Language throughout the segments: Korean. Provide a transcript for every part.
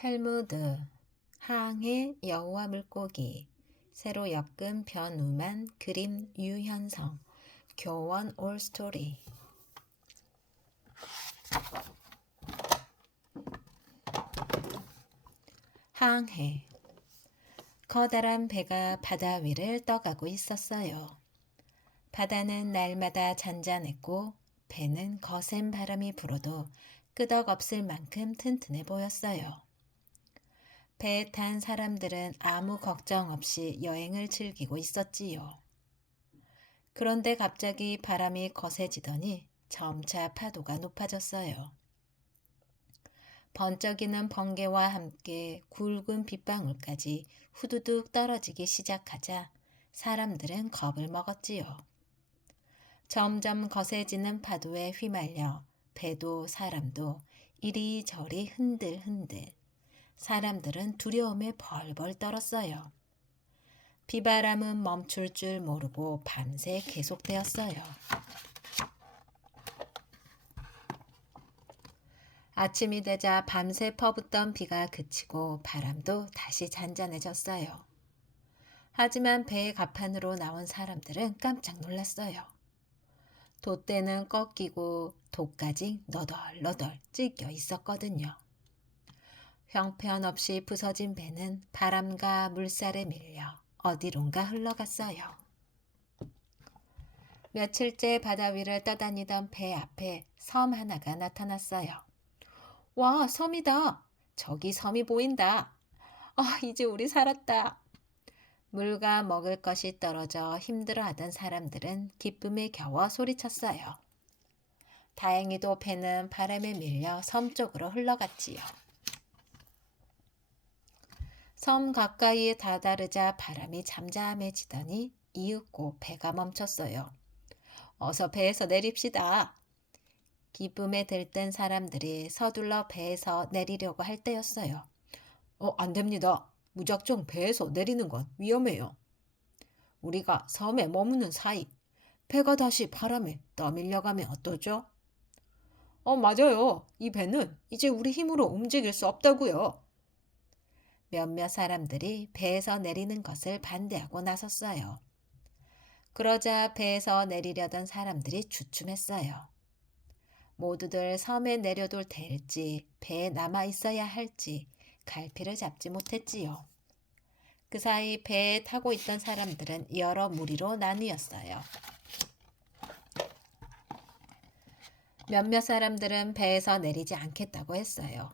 탈무드, 항해 여호와 물고기, 새로 엮은 변우만, 그림 유현성, 교원 올스토리. 항해. 커다란 배가 바다 위를 떠가고 있었어요. 바다는 날마다 잔잔했고 배는 거센 바람이 불어도 끄덕없을 만큼 튼튼해 보였어요. 배에 탄 사람들은 아무 걱정 없이 여행을 즐기고 있었지요. 그런데 갑자기 바람이 거세지더니 점차 파도가 높아졌어요. 번쩍이는 번개와 함께 굵은 빗방울까지 후두둑 떨어지기 시작하자 사람들은 겁을 먹었지요. 점점 거세지는 파도에 휘말려 배도 사람도 이리저리 흔들흔들. 사람들은 두려움에 벌벌 떨었어요. 비바람은 멈출 줄 모르고 밤새 계속되었어요. 아침이 되자 밤새 퍼붓던 비가 그치고 바람도 다시 잔잔해졌어요. 하지만 배의 갑판으로 나온 사람들은 깜짝 놀랐어요. 돛대는 꺾이고 돛까지 너덜너덜 찢겨 있었거든요. 형편없이 부서진 배는 바람과 물살에 밀려 어디론가 흘러갔어요. 며칠째 바다 위를 떠다니던 배 앞에 섬 하나가 나타났어요. 와, 섬이다. 저기 섬이 보인다. 이제 우리 살았다. 물과 먹을 것이 떨어져 힘들어하던 사람들은 기쁨에 겨워 소리쳤어요. 다행히도 배는 바람에 밀려 섬 쪽으로 흘러갔지요. 섬 가까이에 다다르자 바람이 잠잠해지더니 이윽고 배가 멈췄어요. 어서 배에서 내립시다. 기쁨에 들뜬 사람들이 서둘러 배에서 내리려고 할 때였어요. 안 됩니다. 무작정 배에서 내리는 건 위험해요. 우리가 섬에 머무는 사이 배가 다시 바람에 떠밀려가면 어떠죠? 맞아요. 이 배는 이제 우리 힘으로 움직일 수 없다고요. 몇몇 사람들이 배에서 내리는 것을 반대하고 나섰어요. 그러자 배에서 내리려던 사람들이 주춤했어요. 모두들 섬에 내려도 될지 배에 남아 있어야 할지 갈피를 잡지 못했지요. 그 사이 배에 타고 있던 사람들은 여러 무리로 나뉘었어요. 몇몇 사람들은 배에서 내리지 않겠다고 했어요.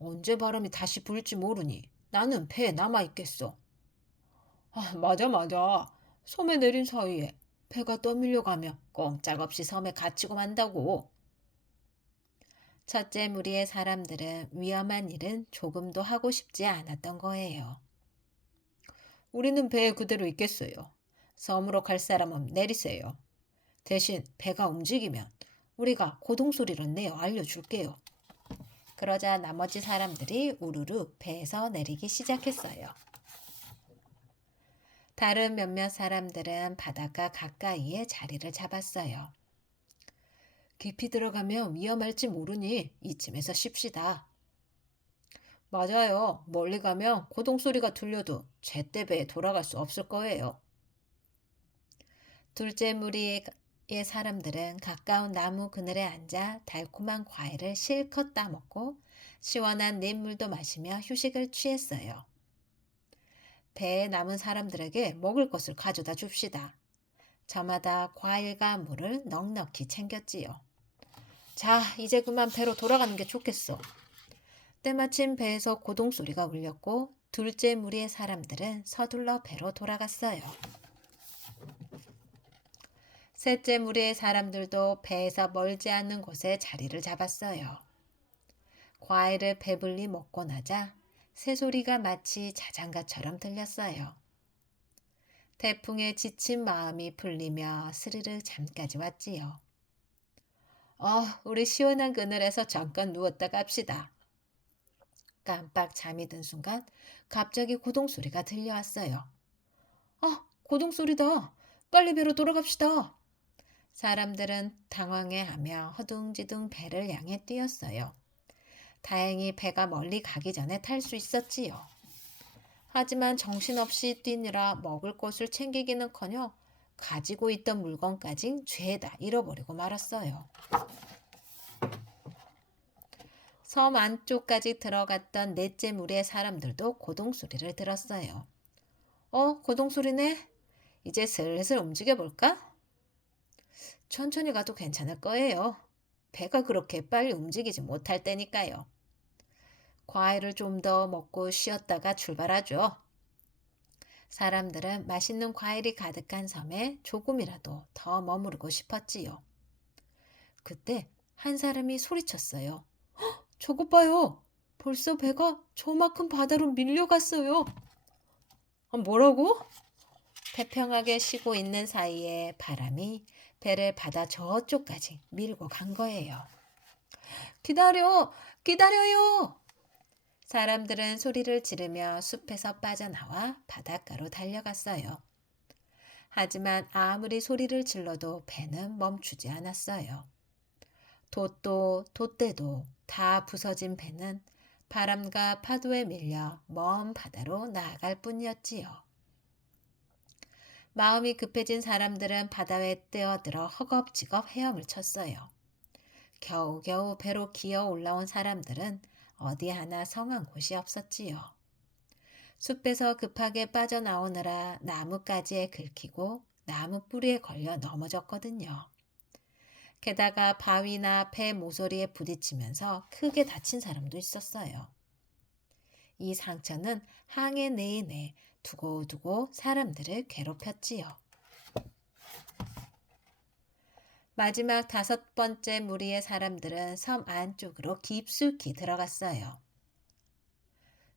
언제 바람이 다시 불지 모르니 나는 배에 남아있겠어. 맞아. 섬에 내린 사이에 배가 떠밀려가며 꼼짝없이 섬에 갇히고 만다고. 첫째 무리의 사람들은 위험한 일은 조금도 하고 싶지 않았던 거예요. 우리는 배에 그대로 있겠어요. 섬으로 갈 사람은 내리세요. 대신 배가 움직이면 우리가 고동소리를 내어 알려줄게요. 그러자 나머지 사람들이 우르르 배에서 내리기 시작했어요. 다른 몇몇 사람들은 바닷가 가까이에 자리를 잡았어요. 깊이 들어가면 위험할지 모르니 이쯤에서 쉽시다. 맞아요. 멀리 가면 고동소리가 들려도 제때 배에 돌아갈 수 없을 거예요. 둘째 무리의 사람들은 가까운 나무 그늘에 앉아 달콤한 과일을 실컷 따먹고 시원한 냇물도 마시며 휴식을 취했어요. 배에 남은 사람들에게 먹을 것을 가져다 줍시다. 저마다 과일과 물을 넉넉히 챙겼지요. 자, 이제 그만 배로 돌아가는 게 좋겠어. 때마침 배에서 고동소리가 울렸고 둘째 무리의 사람들은 서둘러 배로 돌아갔어요. 셋째 무리의 사람들도 배에서 멀지 않는 곳에 자리를 잡았어요. 과일을 배불리 먹고 나자 새소리가 마치 자장가처럼 들렸어요. 태풍에 지친 마음이 풀리며 스르르 잠까지 왔지요. 우리 시원한 그늘에서 잠깐 누웠다 갑시다. 깜빡 잠이 든 순간 갑자기 고동소리가 들려왔어요. 고동소리다. 빨리 배로 돌아갑시다. 사람들은 당황해하며 허둥지둥 배를 향해 뛰었어요. 다행히 배가 멀리 가기 전에 탈 수 있었지요. 하지만 정신없이 뛰느라 먹을 것을 챙기기는커녕 가지고 있던 물건까지 죄다 잃어버리고 말았어요. 섬 안쪽까지 들어갔던 넷째 무리의 사람들도 고동 소리를 들었어요. 고동 소리네. 이제 슬슬 움직여 볼까? 천천히 가도 괜찮을 거예요. 배가 그렇게 빨리 움직이지 못할 때니까요. 과일을 좀 더 먹고 쉬었다가 출발하죠. 사람들은 맛있는 과일이 가득한 섬에 조금이라도 더 머무르고 싶었지요. 그때 한 사람이 소리쳤어요. 저것 봐요. 벌써 배가 저만큼 바다로 밀려갔어요. 뭐라고? 태평하게 쉬고 있는 사이에 바람이 배를 바다 저쪽까지 밀고 간 거예요. 기다려! 기다려요! 사람들은 소리를 지르며 숲에서 빠져나와 바닷가로 달려갔어요. 하지만 아무리 소리를 질러도 배는 멈추지 않았어요. 돛도 돛대도 다 부서진 배는 바람과 파도에 밀려 먼 바다로 나아갈 뿐이었지요. 마음이 급해진 사람들은 바다에 뛰어들어 허겁지겁 헤엄을 쳤어요. 겨우겨우 배로 기어 올라온 사람들은 어디 하나 성한 곳이 없었지요. 숲에서 급하게 빠져나오느라 나뭇가지에 긁히고 나무 뿌리에 걸려 넘어졌거든요. 게다가 바위나 배 모서리에 부딪히면서 크게 다친 사람도 있었어요. 이 상처는 항해 내내 두고두고 사람들을 괴롭혔지요. 마지막 5번째 무리의 사람들은 섬 안쪽으로 깊숙이 들어갔어요.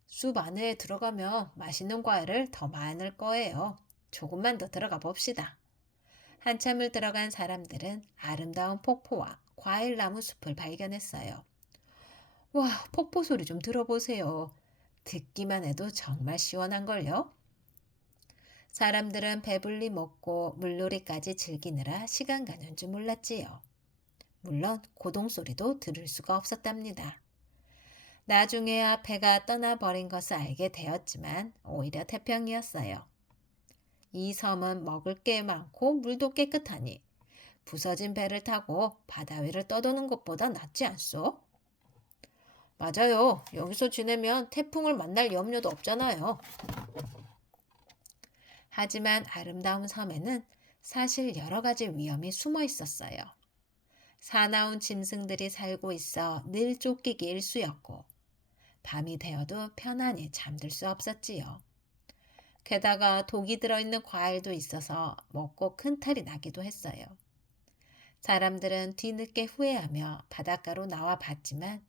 숲 안에 들어가면 맛있는 과일을 더 많을 거예요. 조금만 더 들어가 봅시다. 한참을 들어간 사람들은 아름다운 폭포와 과일나무 숲을 발견했어요. 와, 폭포 소리 좀 들어보세요. 듣기만 해도 정말 시원한걸요? 사람들은 배불리 먹고 물놀이까지 즐기느라 시간 가는 줄 몰랐지요. 물론 고동 소리도 들을 수가 없었답니다. 나중에야 배가 떠나버린 것을 알게 되었지만 오히려 태평이었어요. 이 섬은 먹을 게 많고 물도 깨끗하니 부서진 배를 타고 바다 위를 떠도는 것보다 낫지 않소? 맞아요. 여기서 지내면 태풍을 만날 염려도 없잖아요. 하지만 아름다운 섬에는 사실 여러 가지 위험이 숨어 있었어요. 사나운 짐승들이 살고 있어 늘 쫓기기 일쑤였고 밤이 되어도 편안히 잠들 수 없었지요. 게다가 독이 들어있는 과일도 있어서 먹고 큰 탈이 나기도 했어요. 사람들은 뒤늦게 후회하며 바닷가로 나와 봤지만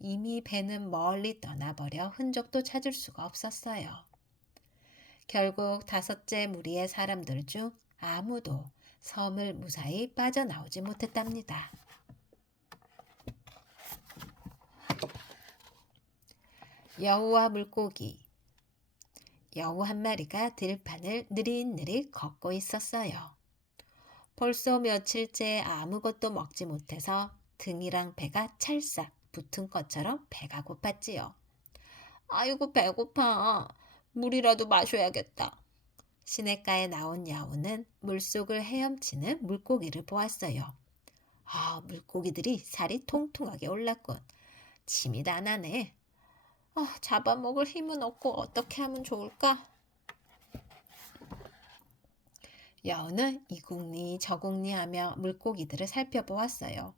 이미 배는 멀리 떠나버려 흔적도 찾을 수가 없었어요. 결국 5째 무리의 사람들 중 아무도 섬을 무사히 빠져나오지 못했답니다. 여우와 물고기. 여우 한 마리가 들판을 느릿느릿 걷고 있었어요. 벌써 며칠째 아무것도 먹지 못해서 등이랑 배가 찰싹 붙은 것처럼 배가 고팠지요. 아이고 배고파. 물이라도 마셔야겠다. 시냇가에 나온 여우는 물속을 헤엄치는 물고기를 보았어요. 물고기들이 살이 통통하게 올랐군. 침이 다 나네. 잡아먹을 힘은 없고 어떻게 하면 좋을까? 여우는 이궁리 저궁리 하며 물고기들을 살펴보았어요.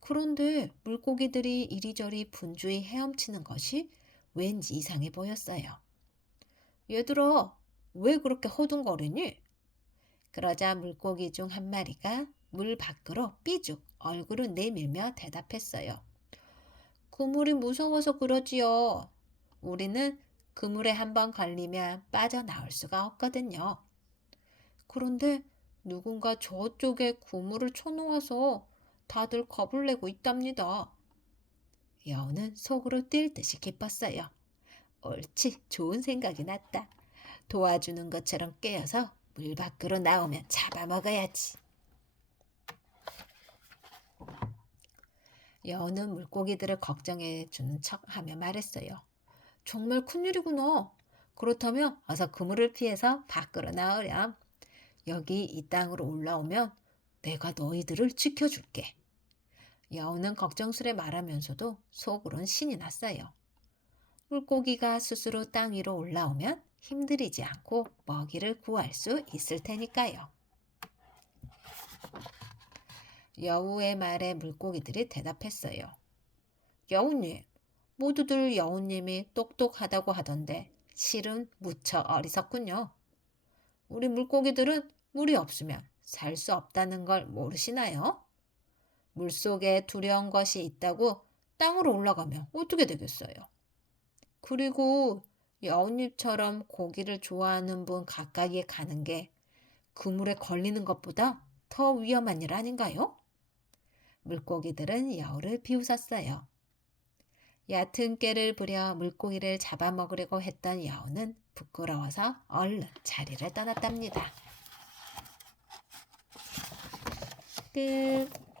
그런데 물고기들이 이리저리 분주히 헤엄치는 것이 왠지 이상해 보였어요. 얘들아, 왜 그렇게 허둥거리니? 그러자 물고기 중 한 마리가 물 밖으로 삐죽 얼굴을 내밀며 대답했어요. 그물이 무서워서 그러지요. 우리는 그물에 한번 걸리면 빠져나올 수가 없거든요. 그런데 누군가 저쪽에 그물을 쳐놓아서 다들 겁을 내고 있답니다. 여우는 속으로 뛸 듯이 기뻤어요. 옳지, 좋은 생각이 났다. 도와주는 것처럼 깨어서 물 밖으로 나오면 잡아먹어야지. 여우는 물고기들을 걱정해 주는 척하며 말했어요. 정말 큰일이구나. 그렇다면 어서 그물을 피해서 밖으로 나으렴. 여기 이 땅으로 올라오면 내가 너희들을 지켜줄게. 여우는 걱정스레 말하면서도 속으론 신이 났어요. 물고기가 스스로 땅 위로 올라오면 힘들이지 않고 먹이를 구할 수 있을 테니까요. 여우의 말에 물고기들이 대답했어요. 여우님, 모두들 여우님이 똑똑하다고 하던데 실은 무척 어리석군요. 우리 물고기들은 물이 없으면 살 수 없다는 걸 모르시나요? 물속에 두려운 것이 있다고 땅으로 올라가면 어떻게 되겠어요? 그리고 여우님처럼 고기를 좋아하는 분 가까이에 가는 게 그물에 걸리는 것보다 더 위험한 일 아닌가요? 물고기들은 여우를 비웃었어요. 얕은 꾀를 부려 물고기를 잡아먹으려고 했던 여우는 부끄러워서 얼른 자리를 떠났답니다. 끝.